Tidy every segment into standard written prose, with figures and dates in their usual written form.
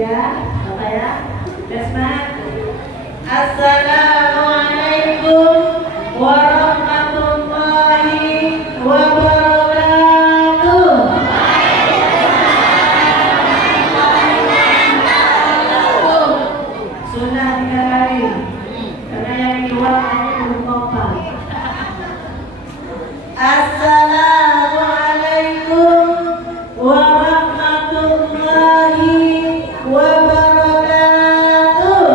ya, apa ya? Desman. Assalamualaikum warahmatullahi wabarakatuh. Sunnah 3 kali. Karena yang di luar hanya belum kompak. Assalamualaikum warahmatullahi wabarakatuh.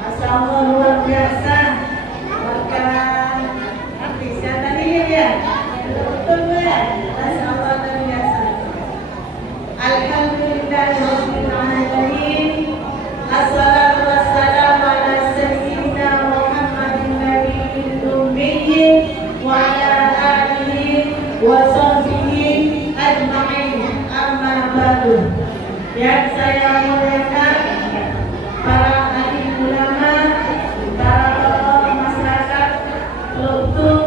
Masya Allah luar biasa. Maka artis yang tadi ya, betul ya. Masya Allah luar biasa. Alhamdulillahirabbil alamin. Assalatu wassalamu ala sayyidina Muhammadin nabiyil ummi wa ala alihi wa sahbihi ajma'in. Amma ba'du. Yang saya muliakan para ahli ulama, para tokoh masyarakat, Lutuf,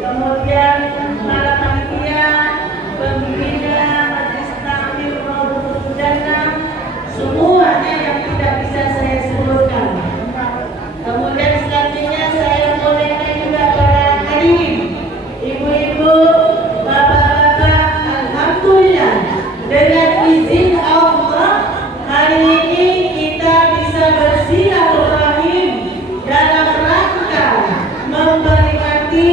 kemudian para panitia, pembina Majelis Taklim Rawdatul Jannah, semuanya yang tidak bisa saya sebutkan. Kemudian selanjutnya saya muliakan juga para hadirin, ibu-ibu, bapak-bapak. Alhamdulillah, dengan izin Allah hari ini kita bisa bersilaturahim dalam rangka memperingati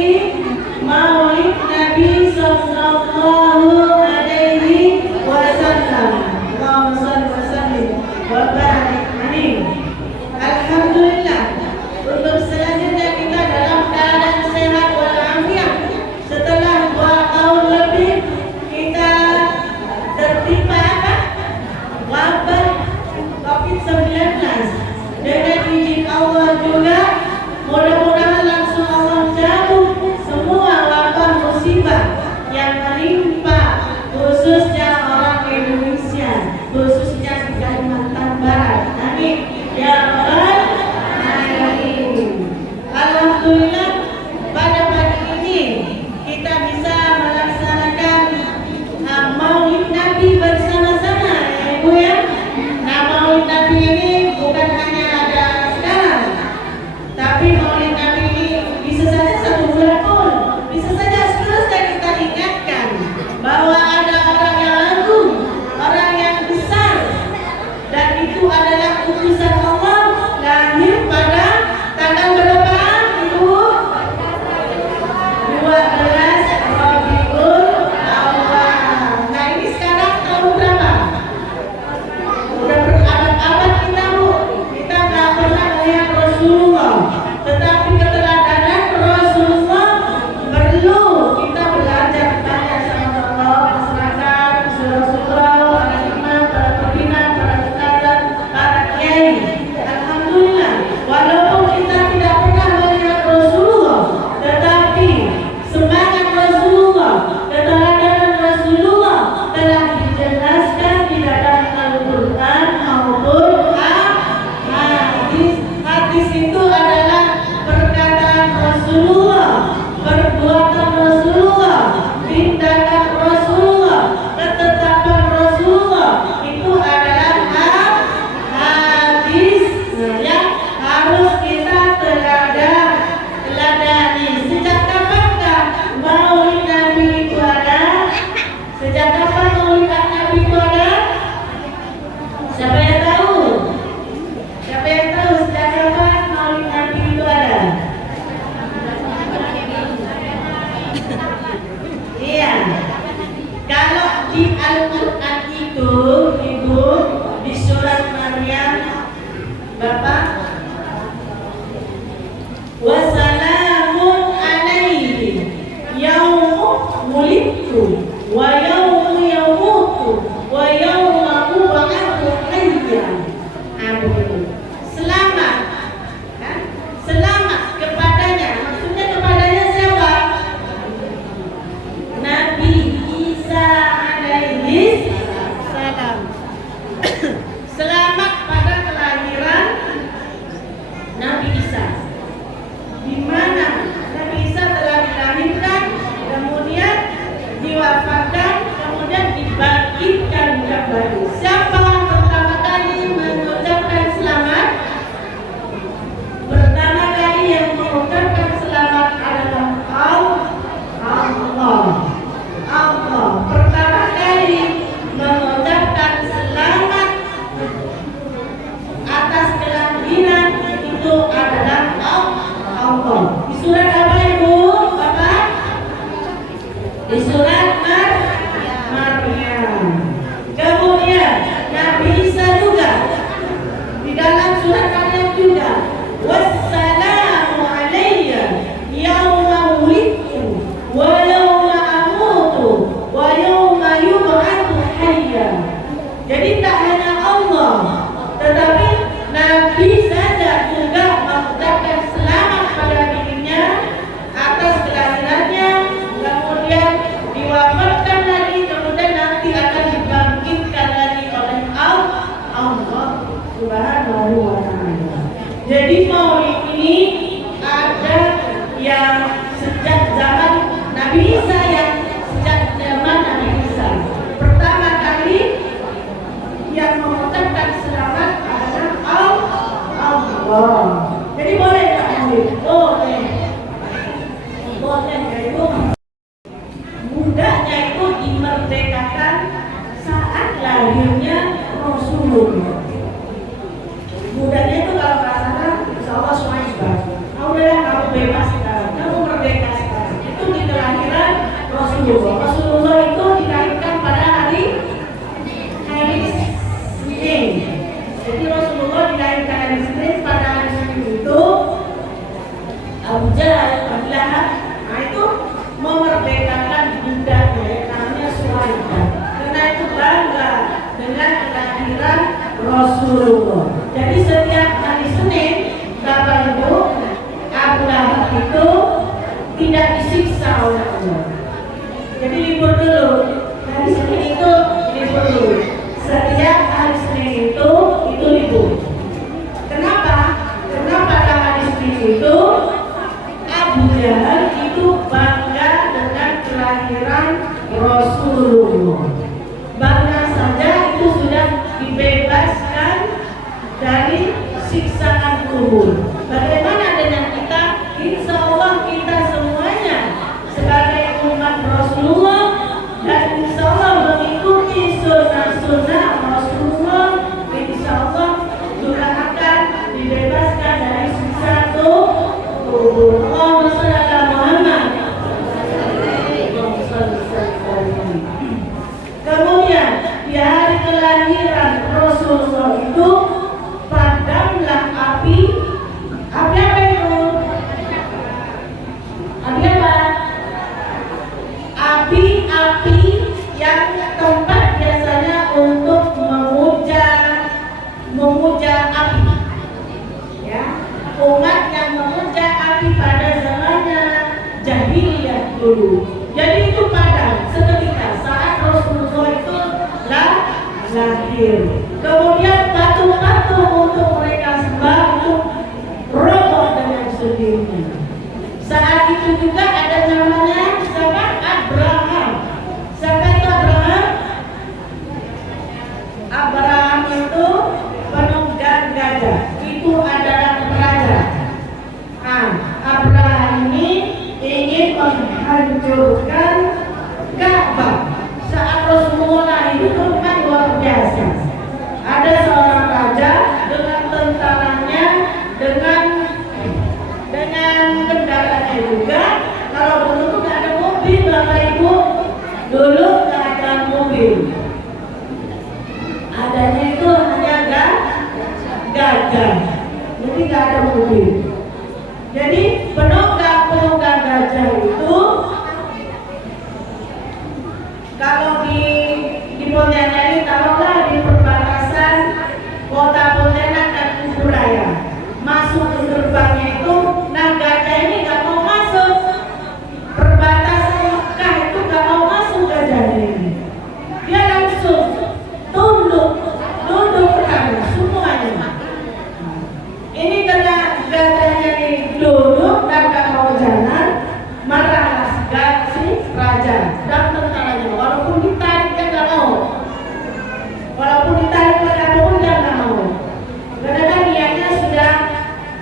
Maulid Nabi Sallallahu Alaihi Wasallam. Allahumma shalli wa sallim wa barik alaihi. Alhamdulillah. Untuk selanjutnya kita dalam keadaan sehat walafiat. Setelah 2 tahun lebih kita tertimpa apa? Wabah COVID-19. Dengan izin Allah juga, mudah-mudahan langsung Allah cabut semua wabah musibah yang menimpa khususnya orang Indonesia, khususnya di Kalimantan Barat. Amin ya rabbal alamin. Alhamdulillah, pada pagi ini kita bisa melaksanakan Maulid Nabi bersama-sama ya Ibu ya. Nah, Maulid Nabi ini bukan hanya ada sekarang, tapi Maulid Nabi ini bisa saja 1 bulan pun, bisa saja seterusnya kita ingatkan bahwa ada orang yang agung, orang yang besar, dan itu adalah utusan Allah lahir pada tanggal berapa Ibu? 12 Rabiul Awal. Nah, ini sekarang tahun berapa? Udah berabad-abad kita Bu, kita nggak pernah melihat Rasulullah, tetapi keteladanan Rasulullah perlu kita belajar banyak sama Allah, masyarakat, surah-surah, para imam, para pembina, para ustadzah, para kiai. Alhamdulillah, walaupun kita tidak pernah melihat Rasulullah, tetapi semangat Rasulullah, keteladanan Rasulullah telah dijelaskan di dalam Al-Quran maupun hadis. Hadis itu adalah perkataan Rasulullah, perbuatan Rasulullah, tindakan Rasulullah, ketetapan Rasulullah. Itu adalah hadis yang harus kita teladani. Sejak kapankah Maulid Nabi itu ada? Sejak kapan Maulid Nabi itu ada? Siapa yang tahu? Siapa yang tahu sejak kapan Maulid Nabi itu ada? Iya. Kalau di Al-Quran itu, Ibu, di surat Maryam, Bapak, wassalamun alaihi yaumu wulidtu wa yaumu yamutu wa yauma ub'atsu hayya. Selamat, kan? Selamat kepadanya. Maksudnya kepadanya siapa? Nabi Isa alaihi salam. Selamat pada kelahiran Nabi Isa, di mana Nabi Isa telah dilahirkan, kemudian itu adalah Allah. Di surat apa Ibu? Bapak? Di surat Maryam. Kemudian Nabi Isa juga di dalam surat Maryam juga. Wassalamu alayya yauma wulidtu wa yauma amutu wa yauma yub'atsu hayya. Jadi tak hanya Allah, tetapi Nabi saja juga mengucapkan selamat pada dirinya atas kelahirannya, kemudian diwafatkan lagi, kemudian nanti akan dibangkitkan lagi oleh Allah Subhanahu wa Ta'ala. Jadi Maulid ini ada yang sejak zaman Nabi Isa, yang sejak zaman Nabi Isa pertama kali yang mengucapkan selamat adalah Allah. Jadi boleh tak Maulid? Boleh. Boleh ya Ibu. Mudahnya itu dimerdekakan saat lahirnya Rasulullah. Mudahnya itu kalau katakan insya Allah semuanya baik. Udahlah kamu bebas sekarang, kamu merdeka sekarang. Itu di kelahiran Rasulullah. Rasulullah itu dilahirkan pada hari Senin. Jadi Rasulullah dilahirkan hari Senin. Pada hari Senin itu Abu Jahal, Abu Lahab, nah itu memerdekakan budaknya, namanya Suhaibah. Karena itu bangga dengan kelahiran Rasulullah. Jadi setiap hari Senin, Bapak Ibu, Abu Lahab itu tidak disiksa oleh Allah. Jadi libur dulu. Hari Senin itu libur dulu. Setiap hari Senin itu libur. Kenapa? Karena pada hari Senin itu Abu Jahal itu bangga dengan kelahiran Rasulullah. Bangga saja itu sudah dibebaskan dari siksaan kubur. Bagaimana dengan kita? Insya Allah kita semuanya sebagai umat Rasulullah dan insya Allah mengikuti sunnah-sunnah Rasulullah, insya Allah juga akan dibebaskan dari siksa kubur. Allahumma shalli ala Muhammad. Kemudian di hari kelahiran Rasulullah itu padamlah api apa itu? Api apa? Api yang tempat biasanya untuk memuja api. Ya, umat yang memuja api pada zamannya jahiliyah dulu. Jadi itu padam seketika saat Rasulullah itu lahir. Kemudian batu-batu untuk mereka sembah itu roboh dengan sendirinya. Saat itu juga ada namanya siapa? Abraham. Siapa itu Abraham? Abraham itu penunggang gajah. Itu adalah raja. Abraham ini ingin menghancurkan Ka'bah. Saat Rasulullah itu kan luar biasa. Ada seorang raja dengan tentaranya, dengan kendaraannya juga. Kalau dulu tuh nggak ada mobil, Bapak Ibu, dulu nggak ada mobil. Adanya itu hanya gajah. Jadi nggak ada mobil. Jadi penunggang gajah itu kalau di Pontianak ini, taruhlah di perbatasan kota Pontianak dan Kuburaya, masuk ke gerbangnya itu, nah gajah ini nggak mau masuk. Perbatasan Mekah itu nggak mau masuk gajahnya ini. Dia langsung tunduk ke tanah semuanya. Ini karena gajahnya ini duduk dan nggak mau jalan, marahlah si raja dan tentaranya. Walaupun ditarik dia nggak mau. Walaupun ditarik pada pun dia nggak mau. Karena niatnya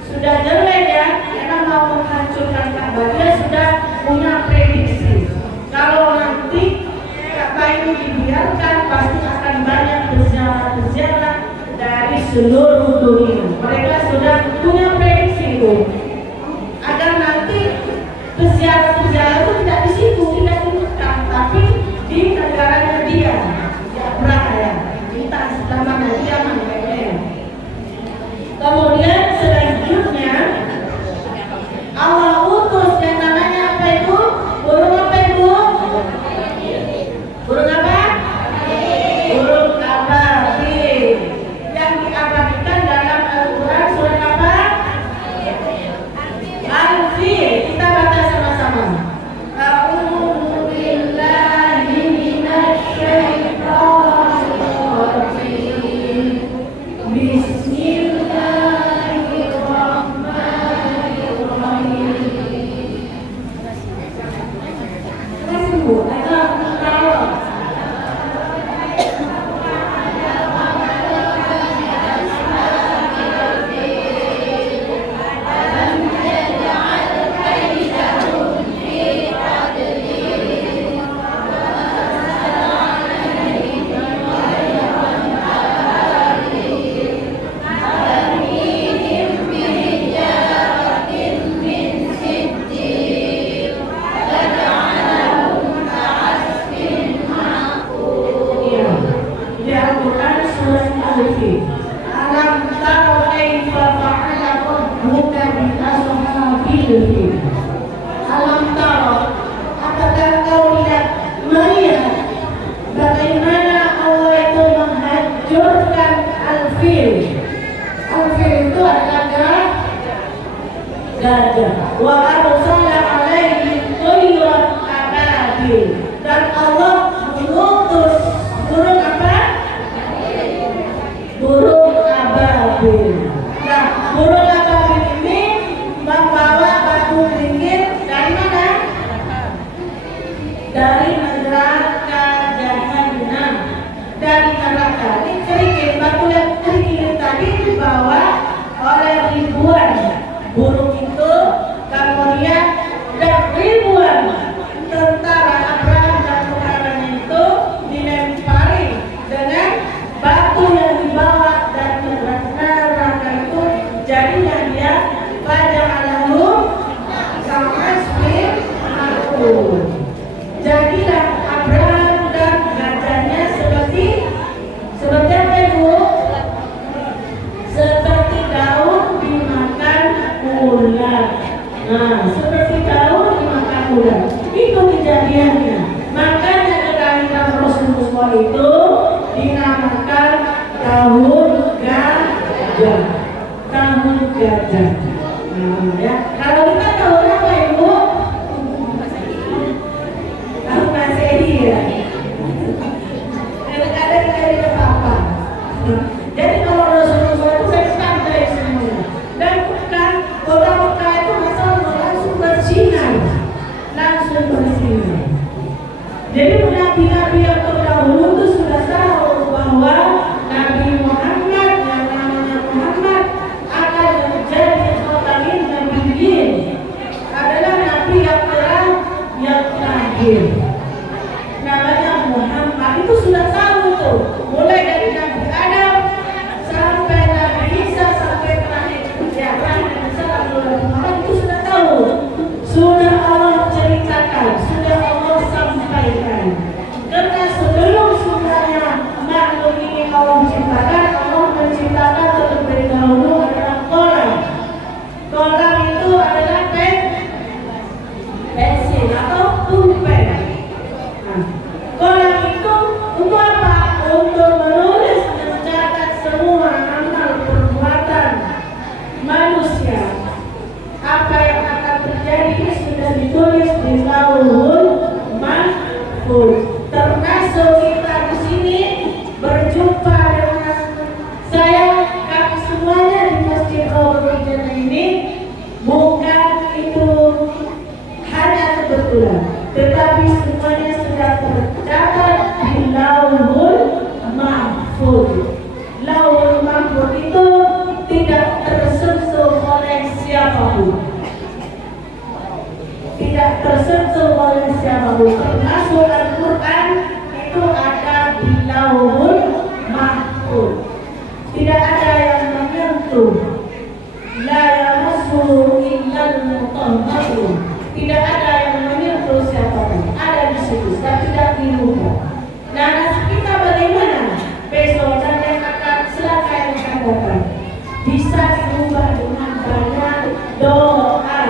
sudah jelek ya, karena mau menghancurkan Ka'bah. Dia sudah punya prediksi. Kalau nanti Ka'bah ini dibiarkan, pasti akan banyak peziarah dari seluruh dunia. Mereka sudah punya prediksi. gajah. Wa arsala alaihim tayran ababil. Dan Allah mengutus burung apa? Burung ababil. Nah, burung ababil ini membawa batu ringgit dari mana? Dari neraka jahanam. Dari neraka. Ini kerikil, batu yang kerikil tadi dibawa oleh ribuan burung itu, kemudian dan ribuan tentara Abraham dan tentaranya itu dilempari dengan batu yang dibawa dari neraka itu. Jadinya dia pada alamul sama seperti aku. Jadilah Abraham dan gajahnya seperti apa itu? Seperti daun dimakan ular. Nah, seperti daun dimakan ular. Itu kejadiannya. Makanya kelahiran Rasulullah itu dinamakan tahun gajah. Tahun gajah. Nah, ya. Kalau kita tahun apa Ibu? Tahun Masehi ya. Kadang-kadang kita tidak apa-apa. Jadi kalau Rasulullah itu saya santai semuanya. Dan bukan kota Mekah itu masalah langsung bersinar. Langsung bersinar. Jadi nabi-nabi yang terdahulu itu sudah tahu bahwa Nabi Muhammad yang namanya Muhammad akan menjadi khatamin nabiyyin, adalah nabi yang terakhir. Namanya Muhammad, itu sudah tahu tuh. Mulai dari Nabi Adam sampai Nabi Isa sampai terakhir ya Muhammad itu sudah tahu. Sudah Allah ceritakan, sudah Allah sampaikan. Karena sebelum sebenarnya makhluk ini Allah ciptakan, Allah menciptakan terlebih dahulu adalah kolam. Kolam itu adalah pensil atau pulpen. Nah, kolam itu untuk apa? Untuk menulis dan mencatat semua amal perbuatan manusia. Apa yang akan terjadi sudah ditulis di Lauhul Mahfuz. Termasuk kita di sini berjumpa dengan kami semuanya di Masjid Raudhatul Jannah ini, bukan itu hanya kebetulan, tetapi semuanya sudah tercatat di Lauhul Mahfuz. Lauhul Mahfuz itu tidak tersentuh oleh siapapun. Tidak tersentuh oleh siapapun. Termasuk Al-Quran itu ada di Lauhul Mahfuz. Tidak ada yang menyentuh. La yamassuhu illal mutahharun. Tidak ada yang menyentuh siapapun. Ada di situ, tapi tidak dibuka. Nah, nasib kita bagaimana? Besok dan yang akan selaka yang akan datang bisa diubah dengan banyak doa.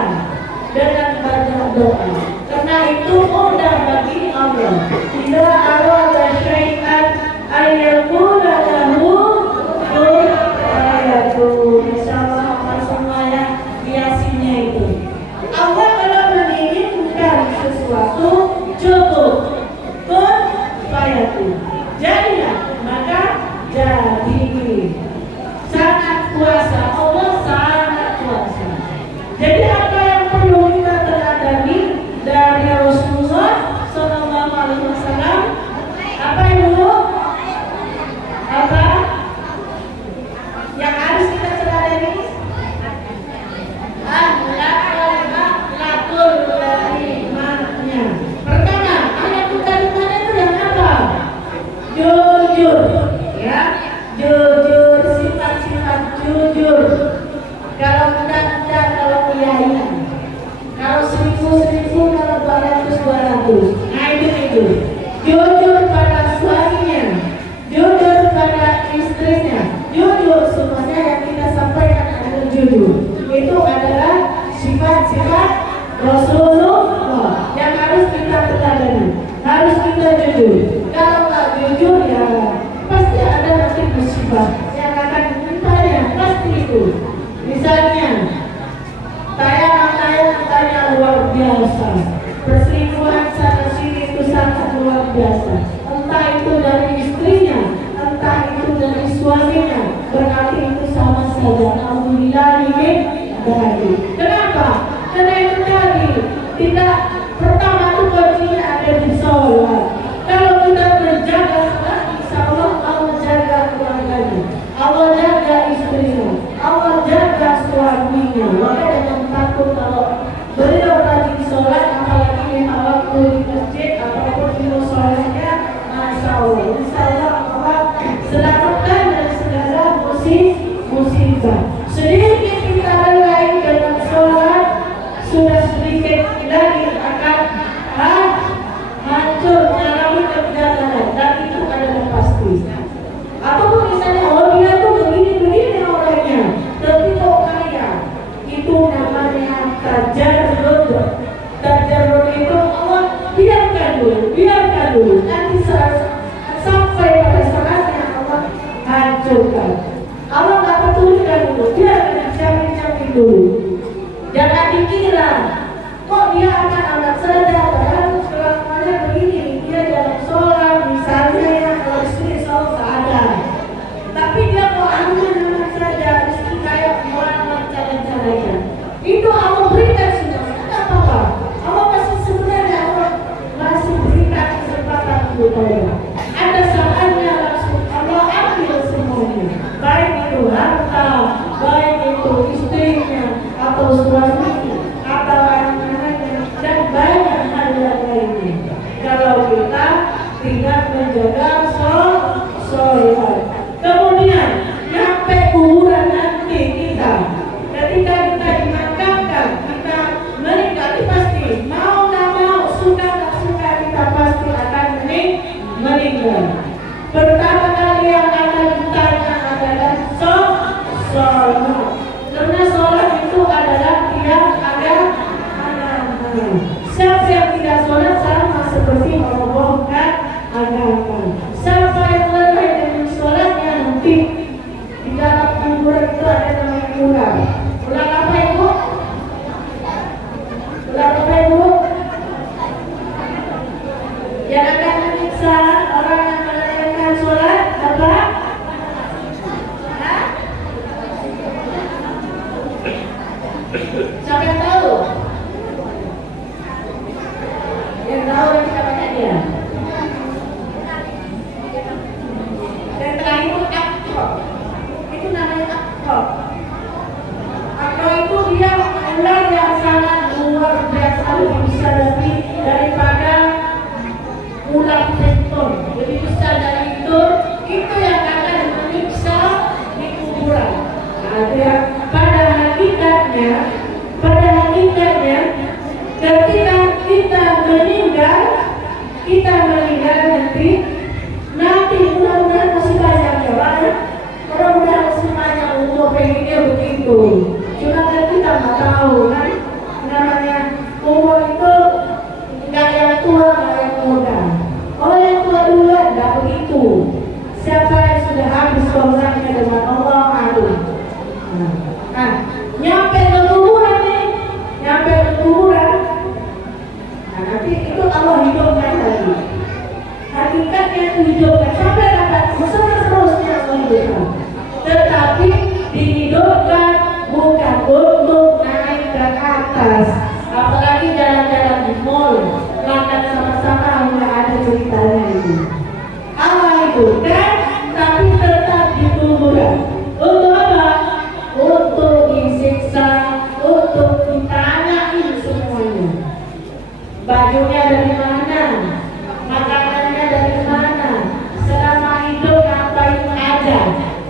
Dengan banyak doa. Karena itu mudah bagi Allah. Tidak arada syai'an ayyakuna lahu kun fayakun. Insyaallah akan semuanya biasanya itu. Allah kalau menginginkan sesuatu cukup kun fayakun. Jadilah, maka jadi. Sangat kuasa Allah, sangat kuasa. Jadi apa yang perlu kita teladani dari Rasulullah Sallallahu Alaihi Wasallam? Apa itu? Apa yang harus kita teladani? Akhlakul karimahnya. Pertama, akhlakul karimahnya itu yang apa? Jujur, ya, jujur, sifat-sifat jujur. Kalau mudah-mudah, kalau kiai, kalau 1000, kalau 200. Nah itu jujur pada suaminya, jujur pada istrinya, jujur semuanya yang kita sampaikan adalah jujur. Itu adalah sifat-sifat Rasulullah yang harus kita teladani. Harus kita jujur. Kalau nggak jujur ya pasti ada nanti musibah yang akan menimpanya, pasti itu. Misalnya saya biasa. Perselingkuhan sana sini itu sangat luar biasa. Entah itu dari istrinya, entah itu dari suaminya, berarti itu sama saja. Alhamdulillah ini dari. Kenapa? Karena itu tadi tidak pertama itu kuncinya ada di sholat. Kalau kita menjaga sholat, insya Allah Allah jaga keluarganya, Allah jaga istrinya, Allah jaga suaminya. Maka jangan takut kalau beliau rajin sholat, apalagi lima waktu di masjid ataupun di sholatnya, masya Allah, insya Allah Allah selamatkan dari segala musibah. Sedikit kita lalai dengan sholat, sudah sedikit lagi akan hancur mengalami kejahatan, dan itu adalah pasti. Ataupun misalnya dia tuh begini orangnya, tapi kok kaya, itu namanya tajarrud. Tajarrud itu Allah biarkan dulu, nanti sampai pada saatnya Allah hancurkan. Allah nggak pedulikan dulu, biarkan dijamin dulu. Jangan dikira kok dia anak-anak saja, padahal kelakuannya begini, dia dalam sholat misalnya ya, kalau istri sholat ada, tapi dia kok anak saja, meski kayak orang cara-caranya. Itu Allah berikan semua, tidak apa-apa. Allah masih sebenarnya Allah masih berikan kesempatan untuk kita. Ada saatnya langsung Allah ambil semuanya, baik itu harta, baik itu istrinya atau suaminya atau anak-anaknya dan banyak hal yang lainnya. Kalau kita tidak menjaga sholat, kemudian sampai kuburan nanti kita, ketika kita dimakamkan, kita meninggal, pasti mau nggak mau, suka nggak suka, kita pasti akan meninggal. Pertama kali yang akan ditanya adalah sholat, karena sholat itu adalah tiap ada. Siapa yang tidak sholat sama seperti merobohkan agama. Siapa yang lalai dengan sholatnya, nanti di dalam kuburan itu ada namanya ular. Ular apa ibu? Ular apa ibu? Yang akan menyiksa orang yang melalaikan sholat apa? Hah? Siapa yang tahu? Yang tahu yang kita baca dia. Dan terakhir itu akro. Itu namanya akro. Akro itu dia ular yang sangat luar biasa, lebih besar daripada ular piton. Lebih besar dari itu yang akan menyiksa di kuburan. Nah, pada hakikatnya ketika kita meninggal nanti mudah-mudahan masih banyak ya Pak, mudah-mudahan masih banyak umur pengennya begitu. Cuma kan kita nggak tahu kan, namanya umur itu nggak yang tua nggak yang muda. Kalau yang tua duluan nggak begitu. Siapa yang sudah habis urusannya dengan Allah aduh. Nah, nyampe ke kuburan nih, nah nanti itu Allah hidupkan lagi. Hakikatnya itu hidupkan sampai dapat seterusnya Allah hidupkan. Tetapi dihidupkan bukan untuk naik ke atas, apalagi jalan-jalan di mall, makan sama-sama, nggak ada ceritanya itu. Allah hidupkan, tapi tetap di kuburan. Untuk apa? Untuk disiksa, untuk ditanyain semuanya. Bajunya dari mana? Makanannya dari mana? Selama hidup ngapain aja?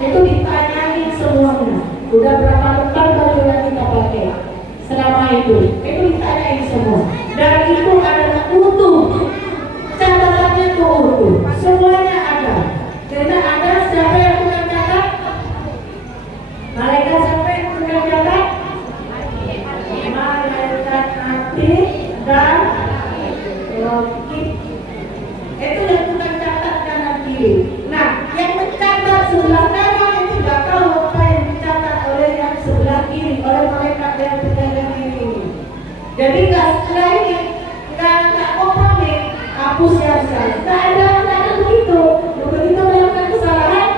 Itu ditanyain semuanya. Udah berapa lembar baju yang kita pakai selama hidup? Itu ditanyain semua. Dan itu adalah utuh. Catatannya itu utuh. Semuanya ada. Karena ada siapa yang punya catat? Malaikat siapa yang punya catat? Malaikat hati dan logik. Itu yang bukan catat kanan kiri. Nah, yang mencatat sebelah kanan itu tidak tahu apa yang dicatat oleh yang sebelah kiri, oleh malaikat yang sebelah kiri ini. Jadi nggak ini nggak kompromi, hapus yang salah. Nggak ada begitu. Begitu melakukan kesalahan,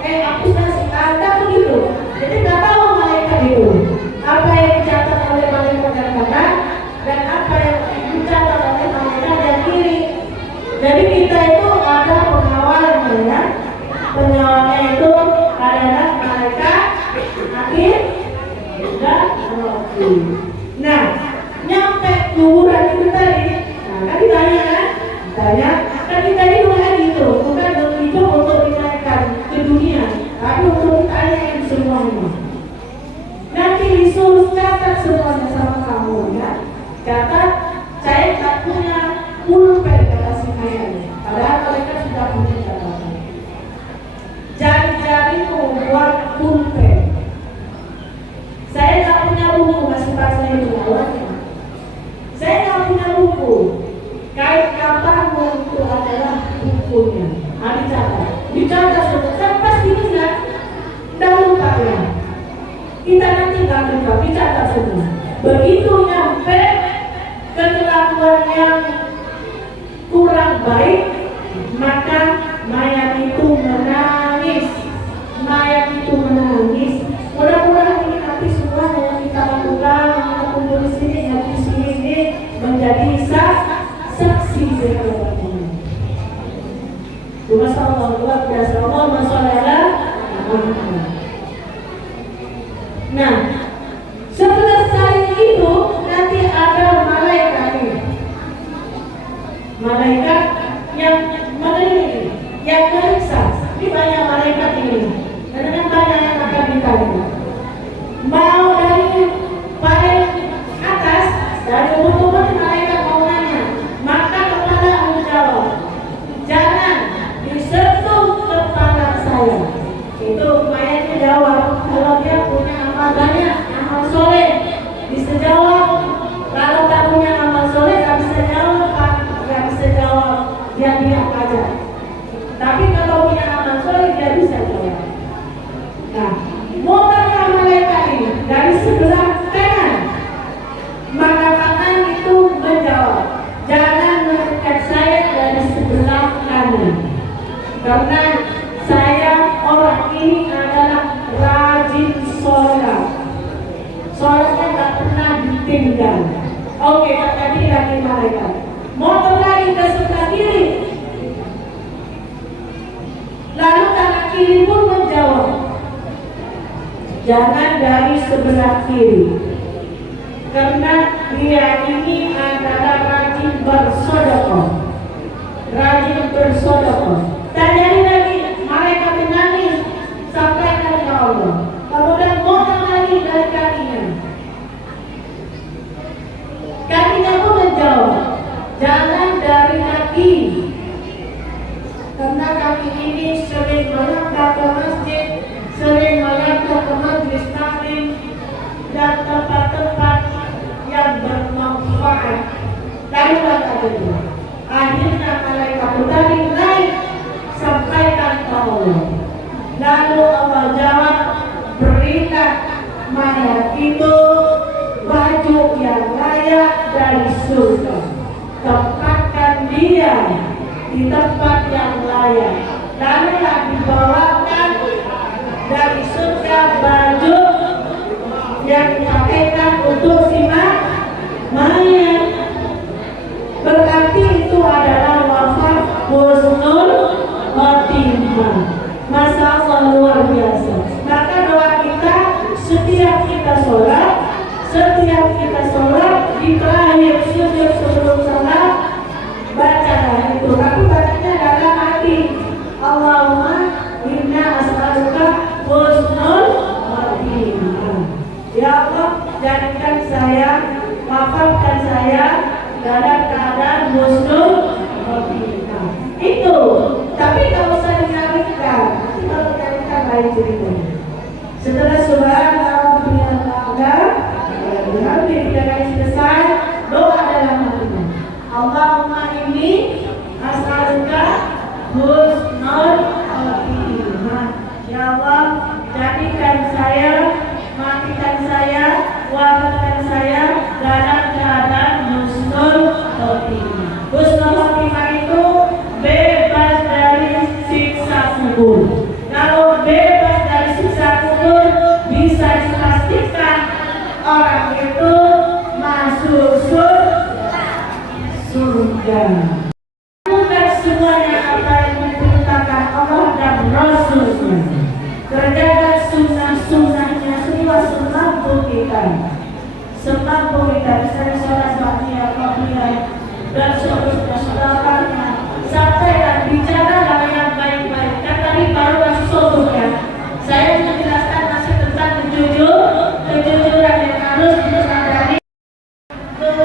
hapus yang ada begitu. Jadi nggak tahu malaikat itu apa yang dicatat oleh malaikat yang kanan dan apa yang dicatat oleh malaikat yang kiri. Jadi kita itu ada pengawalnya ya. Pengawalnya itu adalah malaikat hakim dan wakil. Nah, nyampe kuburan itu tadi, kan ditanya kan kita ini bukan itu, bukan begitu untuk dinaikkan ke dunia, tapi untuk ditanya semuanya. Nanti disuruh catat semuanya sama kamu ya. Catat, saya tak punya pulpen kata si ayahnya. Padahal mereka sudah punya catatan. Jari-jarimu buat pulpen. Saya tak punya buku, masih pas saya awalnya. Saya tak punya buku. Kait kapanmu itu adalah bukunya. Dicatat semua. Kan pasti ingat. Tidak lupa ya. Kita nanti nggak lupa, dicatat semua. Begitu nyampe kelakuan yang kurang baik, maka mayat itu menangis. Mudah-mudahan ini nanti semua yang kita lakukan, yang kita kumpul di sini, yang di sini ini menjadi saksi sejarah ini. Masyaallah, luar biasa. Allahumma sholli ala Muhammad. Nah, selesai itu nanti ada malaikat ini. Malaikat yang mana ini? Yang meriksa. Ini banyak malaikat ini. Karena kan banyak yang akan ditanya. Mau dari paling atas, dari umur-umur malaikat mau nanya, maka kepala menjawab, jangan disentuh kepala saya. Itu mayatnya jawab, kalau dia punya amal banyak, amal soleh, bisa jawab. Kalau tak punya amal soleh, tak bisa jawab, tak bisa jawab, dia diam aja. Tapi kalau punya amal soleh, dia bisa jawab. Nah, motornya malaikat ini dari sebelah kanan, maka kanan itu menjawab, jangan mendekat saya dari sebelah kanan, karena saya orang ini adalah rajin sholat. Sholatnya tak pernah ditinggal. Oke, tadi lagi malaikat. Motor lagi ke sebelah kiri. Lalu kanan kiri pun menjawab, jangan dari sebelah kiri, karena dia ini adalah rajin bersedekah. Terjadi lagi, mereka menangis sampai ke Allah. Kemudian motor lagi dari kakinya. Kakinya pun menjawab, jangan dari kaki, karena kaki ini sering melangkah ke masjid, sering melangkah ke majelis taklim dan tempat-tempat yang bermanfaat. Lalu kata dia, akhirnya malaikat tadi naik sampaikan ke Allah. Lalu Allah jawab, berikan mayat itu baju yang layak dari surga, tempatkan dia di tempat yang layak. Lalu yang dibawakan dari surga baju yang dipakaikan untuk si mayat. Berarti itu adalah wafat husnul khotimah. Masya Allah, luar biasa. Maka doa kita setiap kita sholat di terakhir sujud sebelum sholat, bacalah itu. Tapi bacanya dalam hati, Allahumma inna as'aluka husnul khotimah. Ya Allah, jadikan saya, wafatkan saya dalam keadaan husnul khotimah. Itu. Tapi kalau saya nyarikan, nanti kalau nyarikan lain ceritanya. Setelah subhanallah nanti tiga kali selesai, doa dalam hatinya, Allahumma inni as'aluka husnul khotimah. Ya Allah, jadikan saya, matikan saya, wafatkan saya dalam keadaan itu masuk surga. Bukan semuanya apa yang diperintahkan Allah dan Rasulnya. Kerjakan sunnah-sunnahnya semua semampu kita. Semampu kita bisa sholat ba'diyah, qabliyah dan seterusnya. Sampaikan, bicaralah yang baik-baik. Kan tadi baru masuk surga. Saya menjelaskan masih tentang kejujuran yang harus disadari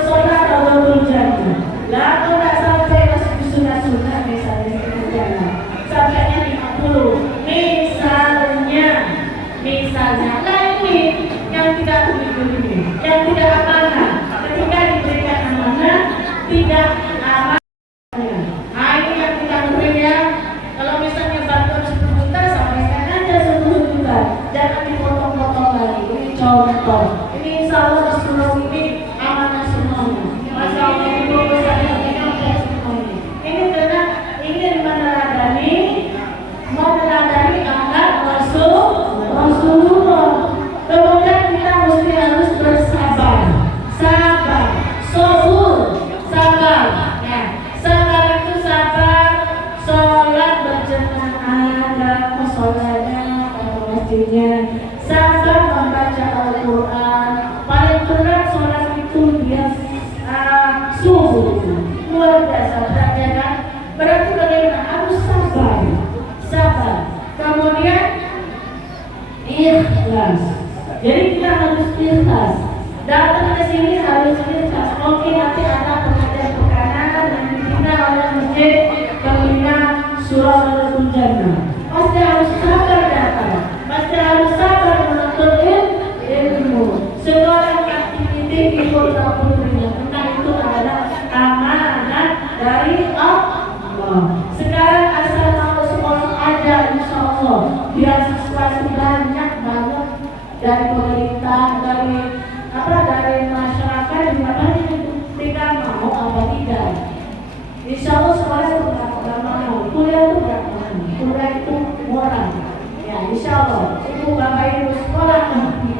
sholat atau jannah. Lah kalau tak sampai masuk di sunnah-sunnah misalnya sampainya 50. Misalnya, nah ini yang tidak begitu, yang tidak amanah. Ketika diberikan amanah, tidak amanah. Nah ini yang kita berinya. Kalau misalnya bantuan 10 juta, sampaikan aja 10 juta. Jangan dipotong-potong lagi. Ini contoh. Ini insya Allah Rasulullah ini amanah semuanya. Masya Allah itu saya menyampaikan semuanya. Ini karena ingin meneladani ahlak Rasulullah. Kemudian kita mesti harus bersabar, sabar. Ya, sabar itu sabar, sholat berjamaah dalam musolanya atau masjidnya, sabar membaca Al-Quran. Paling berat sholat itu dia subuh, luar biasa beratnya kan? Berarti bagaimana? Harus sabar. Kemudian ikhlas. Jadi kita harus ikhlas. Datang ke sini harus ikhlas. Mungkin nanti ada pengajian yang dibina oleh masjid pembina Suratul Jannah. Pasti harus sabar datang. Pasti harus sabar menuntut ilmu. Seorang aktiviti di kota putrinya, karena itu adalah amanat dari Allah. Sekarang asal mau sekolah aja, insya Allah beasiswa banyak banget dari pemerintah, dari masyarakat juga banyak. Tidak mau apa tidak? Insya Allah sekolah itu nggak mau. Kuliah itu nggak mau. Kuliah itu murah. Ya insya Allah. Ibu bapak ibu sekolah nanti.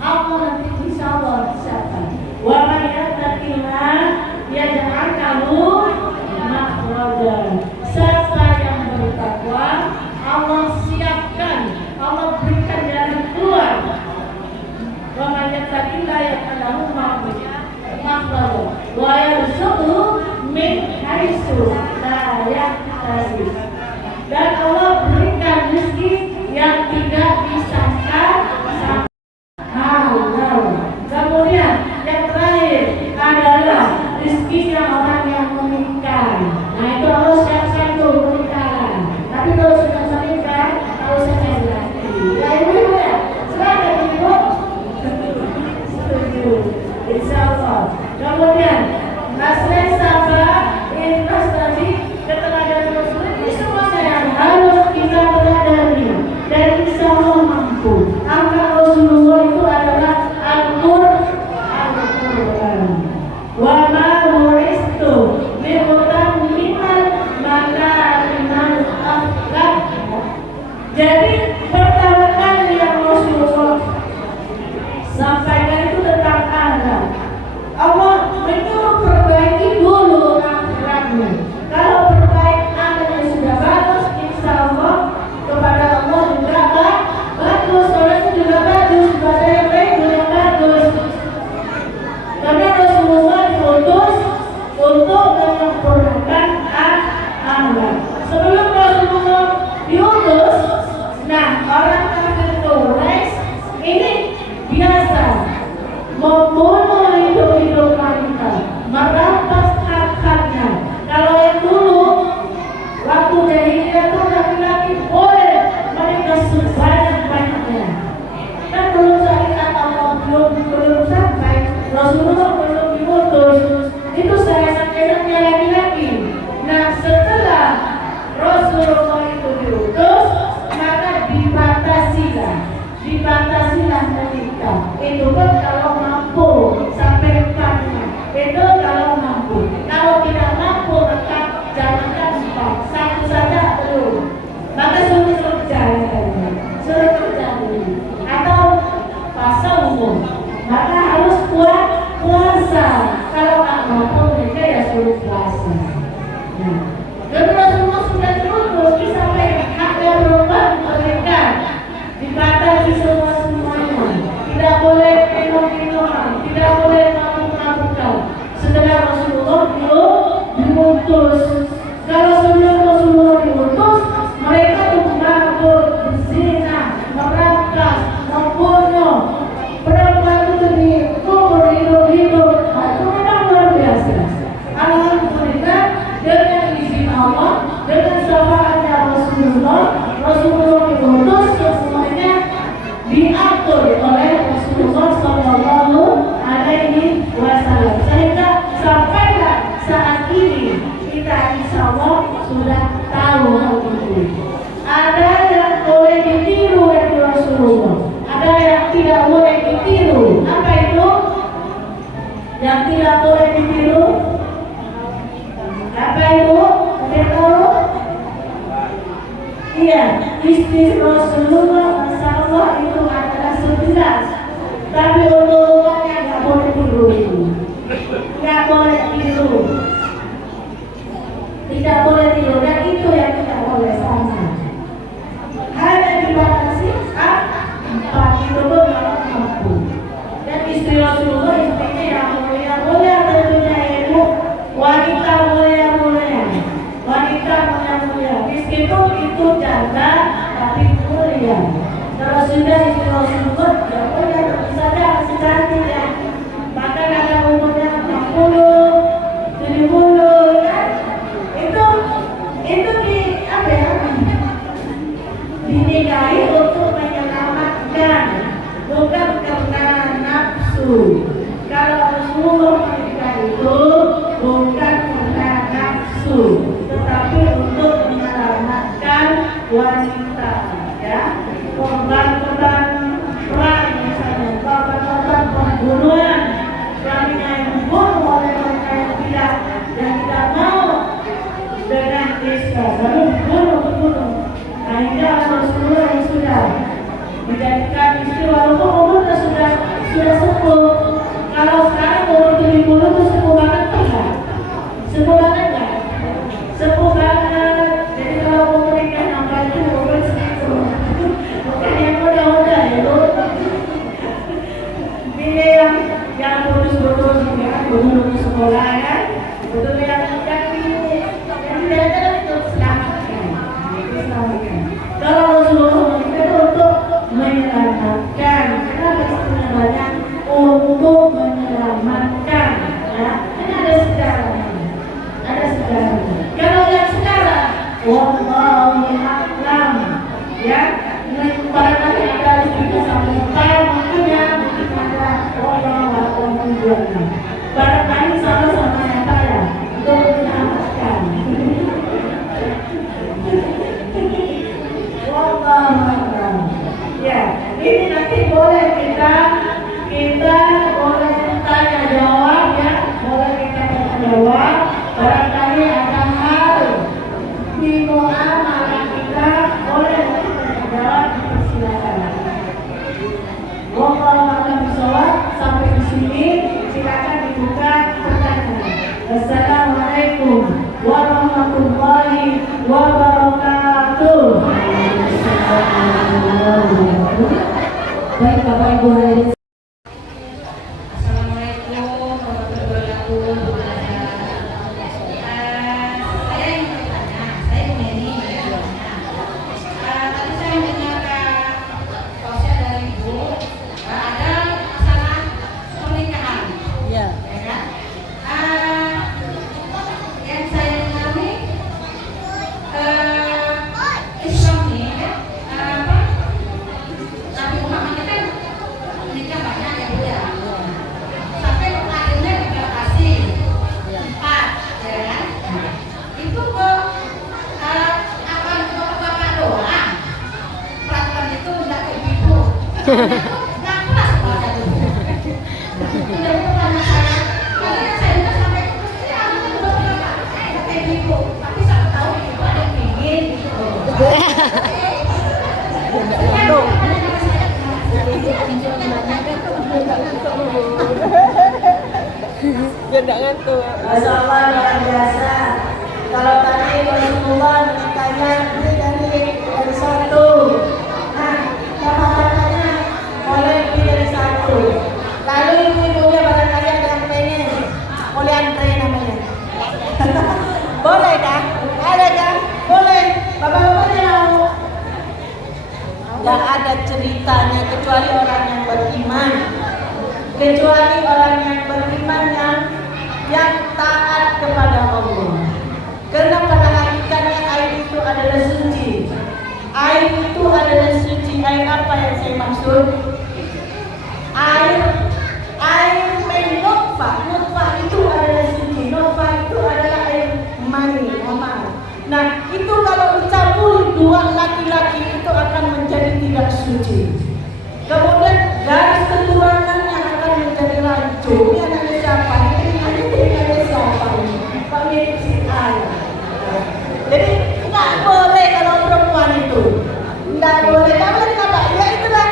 Aku nanti insya Allah siapa? Wa man yattaqillah yaj'al lahu makhraja. Siapa yang bertakwa, Allah siapkan, Allah berikan jalan keluar. Wa man yattaqillah yaj'al lahu makhraja wa yarzuqhu min haitsu la yahtasib. Dan Allah berikan rezeki yang tidak disangka. Kemudian yang terakhir adalah rezekinya orang yang menikah. Nah itu Allah siapkan tuh pernikahan. Tapi kalau sudah menikah, kalau saya berarti ya ibu ya, silakan ibu. Setuju, insya Allah. Kemudian nasib sabar, ikhlas tadi, keteladanan Rasul ini semuanya yang harus kita pelajari dan insya Allah mampu. Angka Rasulullah itu adalah Al-Quran. Wa ma wuristu limutammiman makarimal akhlak. Jadi pertama kali yang Rasulullah sampaikan itu tentang akhlak. Allah menyuruh perbaiki dulu akhlaknya. Kalau perbaiki akhlaknya sudah bagus, insya Allah kepada Allah juga bagus. Sholatnya juga bagus, ibadah yang baik juga bagus. Karena Rasulullah diutus untuk menyempurnakan akhlak. Sebelum Rasulullah diutus, nah orang kafir Quraisy ini biasa membunuh hidup-hidup wanita, merampas hak-haknya. Kalau yang dulu waktu jahiliyah itu laki-laki boleh menikah sebanyak-banyaknya. Kan belum syariat Allah belum sampai, Rasulullah belum diutus. Itu saya enaknya laki-laki. Nah setelah Rasulullah itu diutus, maka dibatasilah menikah. Itu pun kalau mampu sampai 4-nya. Itu kalau puasa. Kalau nggak mampu mereka ya suruh puasa. Nah, dan Rasulullah sudah turun sampai haknya berubah mereka dibatasi semuanya. Tidak boleh minum-minuman, tidak boleh mabuk-mabukan. Setelah Rasulullah diutus. Kalau sebelum Rasulullah diutus, mereka tuh mabuk, berzina, merampas, membunuh, perempuan itu dikubur hidup-hidup. Itu memang luar biasa. Alhamdulillah dengan izin Allah, dengan syafaatnya Rasulullah diutus semuanya diatur oleh Rasulullah Sallallahu Alaihi Wasallam. Sehingga sampailah saat ini kita insya Allah sudah tahu hal itu. Ada yang boleh ditiru dari Rasulullah, ada yang tidak boleh ditiru. Apa itu? Yang tidak boleh ditiru? Apa itu? Ada tahu? Iya, istri Rasulullah Sallallahu itu adalah 11. Tapi untuk uangnya nggak boleh tiru itu, nggak boleh tiru, tidak boleh tiru, dan itu yang tidak boleh sama. Hanya dibatasi 4 itu pun kalau mampu. Dan istri Rasulullah istrinya yang mulia-mulia tentunya ibu, wanita mulia-mulia, wanita mulia-mulia. Meskipun itu janda tapi mulia. Kalau sudah istri Rasulullah ya mulia tentu saja masih cantik ya. Bahkan ada umurnya 60, 70 ya. Itu di apa ya? Dinikahi untuk menyelamatkan, bukan karena nafsu. Kalau Rasulullah menikah itu bukan karena nafsu, tetapi untuk menyelamatkan wanita, ya. Korban-korban perang misalnya, korban-korban pembunuhan, suaminya yang dibunuh oleh mereka yang tidak mau dengan Islam, lalu dibunuh. Akhirnya Rasulullah yang sudah menjadikan istri walaupun umurnya sudah sepuh. Kalau sekarang umur 70 itu sepuh banget enggak? Sepuh banget enggak? Sepuh banget. Jadi kalau umur nikah sampai itu umur segitu. Bukan yang muda-muda ya lo. Ini yang putus-putus ya, lulus sekolah ya. Betul yang tidak ada itu selamatkan. Kalau Rasulullah itu untuk menyelamatkan, kenapa istilah banyak untuk menyelamatkan, ya? Ini ada sejarahnya, ada sejarahnya. Kalau yang sekarang, wallahu a'lam, ya, barangkali ada juga sampai makanya ada wallahu a'lam juga. Barangkali sama-sama yang kaya untuk menyelamatkan. Ya, ini nanti boleh kita boleh tanya jawab ya, boleh kita tanya jawab. Barangkali ada hal di muamalah kita boleh tanya jawab, silakan. Wallahu a'lam. Sampai di sini silakan dibuka pertanyaan. Wassalamualaikum warahmatullahi wabarakatuh. Baik Bapak Ibu hadirin. Assalamualaikum warahmatullahi wabarakatuh. Saya ingin bertanya, saya Bu Neni ya. Tadi saya mendengar proses dari Ibu ada masalah pernikahan. Iya. Ya kan? Yang saya alami Islam nih ya. Nabi Muhammad itu kan nikah banyak ya Bu ya. Sampai akhirnya dibatasi 4 ya kan. Itu kok apa bapak doang. Peraturan itu enggak ke ibu. Enggak kelas baca dulu. Udah pertanyaan saya. Makanya saya juga sampai ya itu bapak enggak ke ibu. Tapi saya tahu ibu ada yang pingin gitu. tidak ngantuk. Masya Allah luar biasa. Kalau tadi Rasulullah menikahnya dari satu. Nah, sama katanya boleh lebih dari satu. Lalu ibu-ibunya barangkali ada yang pengen boleh antre namanya. Boleh kah? Ada kah? Boleh. Bapak-bapaknya mau. Gak ada ceritanya kecuali orang yang beriman. Kecuali orang yang beriman yang taat kepada Allah. Karena pada hakikatnya air itu adalah suci. Air itu adalah suci. Air apa yang saya maksud? Air nutfah. Nutfah itu adalah suci. Nutfah itu adalah air mani. Nah, itu kalau dicampur dua laki-laki itu akan menjadi tidak suci. Kemudian garis keturunannya akan menjadi rancu. Ini anaknya siapa? Ini anaknya siapa? Pak mirip si ayah. Jadi nggak boleh kalau perempuan itu. Nggak boleh. Kenapa? Ya itulah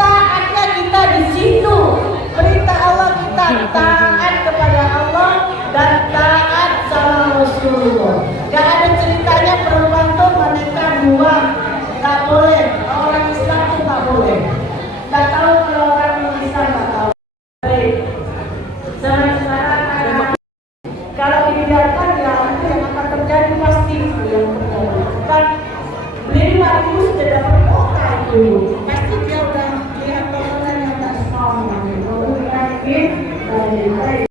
taatnya kita di situ. Perintah Allah kita taat kepada Allah dan taat sama Rasulullah. Gak ada ceritanya perempuan tuh menikah dua. Nggak boleh. Orang Islam tuh nggak boleh. Nggak tahu kalau orang Islam nggak tahu. Baik. Zaman sekarang ada. Kalau dibiarkan ya itu yang akan terjadi pasti itu yang terjadi. Kan beli 5.000 sudah dapat kota itu.